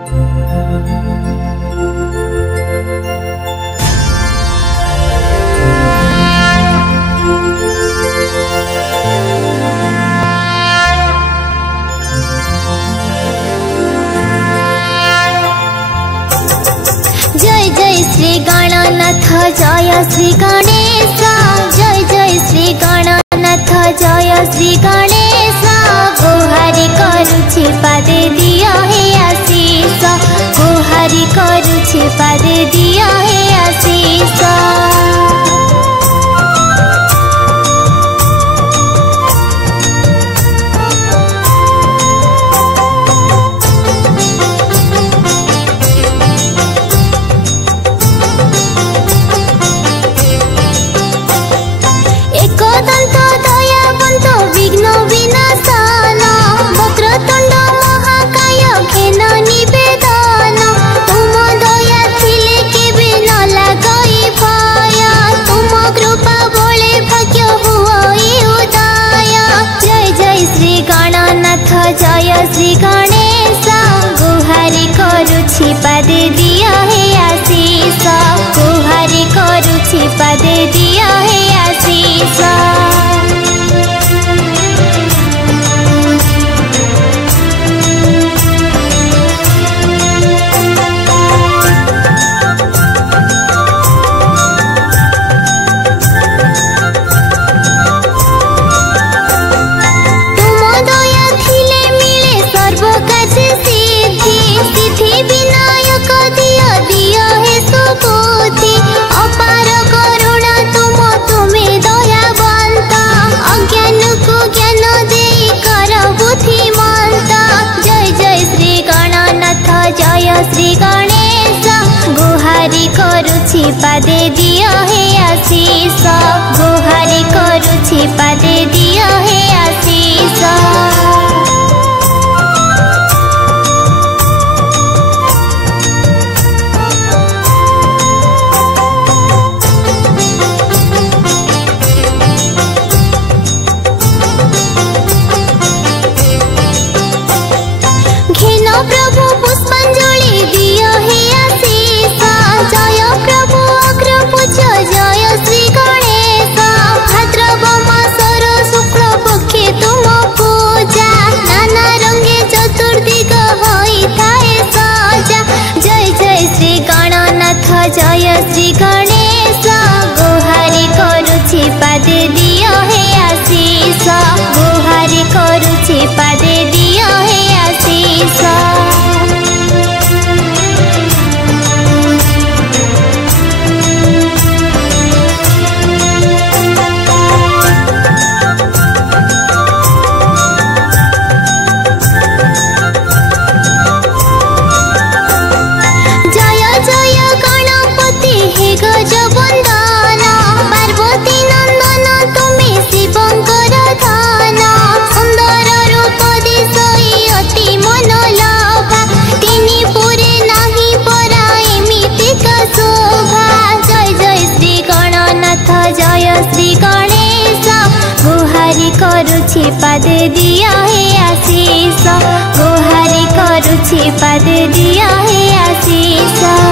श्री गणनाथ जय श्री गणेश जय जय श्री गणनाथ जय श्री गणेश गुहारी करुछि पादे दिया हे आशीष गुहारी करुछि पादे दिया हे आशीष। जय श्री गणेश गुहारी करुछि पादे दिया हे आशीष गुहारी करुछि पादे दिया हे आशीष। जय श्री गणेश गुहारी करुछि पादे दिया हे आशीष गुहारी करुछि पादे दिया हे आशीष। प्रभु पुष्पांजलि दिया हे आशीष जय प्रभु अग्रपुच्छ जय श्री गणेश भाद्रव मासर शुक्ल पक्षे तुम पूजा नाना रंगे चतुर्दिग होई थाए सजा जय जय श्री गणनाथ जय श्री गणेश गुहारी करुछि पादे दिया हे आशीष गुहारी करुछि पादे दिया हे आशीष। श्री गणेश गुहारी करुछि पादे दिया हे आशीष गुहारी करुछि पादे दिया हे आशीष।